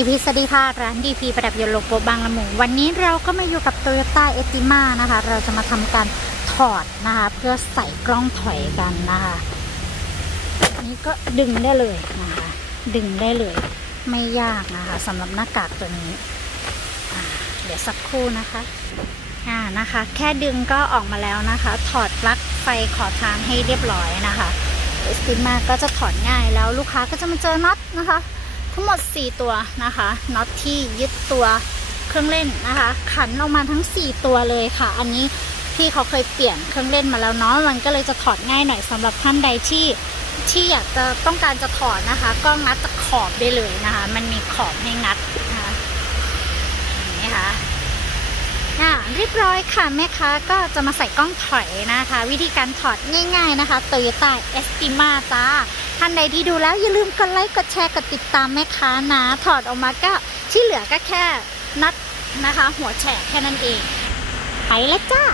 ดีพีสวัสดีค่ะร้านดีพีประดับยนต์โลโกบางละมุงวันนี้เราก็มาอยู่กับ Toyota e t i m a นะคะ เราจะมาทำการถอดนะคะ เพื่อใส่กล้องถอยกันนะคะนี้ก็ดึงได้เลยนะคะ ดึงได้เลย ไม่ยากนะคะสำหรับหน้ากากตัวนี้ เดี๋ยวสักครู่นะคะอ่านะคะ แค่ดึงก็ออกมาแล้วนะคะ ถอดปลั๊กไฟขอทางให้เรียบร้อยนะคะเอสติมาก็จะถอดง่ายแล้วลูกค้าก็จะมาเจอน็อตนะคะ ทั้งหมด 4 ตัวนะคะน็อตที่ยึดตัวเครื่องเล่นนะคะ ขันออกมาทั้ง 4 ตัวเลยค่ะ อันนี้พี่เขาเคยเปลี่ยนเครื่องเล่นมาแล้วเนาะมันก็เลยจะถอดง่ายหน่อยสำหรับท่านใดที่ที่อยากจะต้องการจะถอดนะคะ ก็งัดจากขอบได้เลยนะคะ มันมีขอบให้งัดนะคะอย่างนี้ค่ะอ่าเรียบร้อยค่ะแม่ค้าก็จะมาใส่กล้องถอยนะคะ วิธีการถอดง่าย ๆนะคะ Toyota Estima จ้า ท่านใดที่ดูแล้วอย่าลืมกดไลค์กดแชร์กดติดตามแม่ค้านะถอดออกมาก็ที่เหลือก็แค่นัดนะคะ หัวแฉกแค่นั้นเอง ไปแล้วจ้า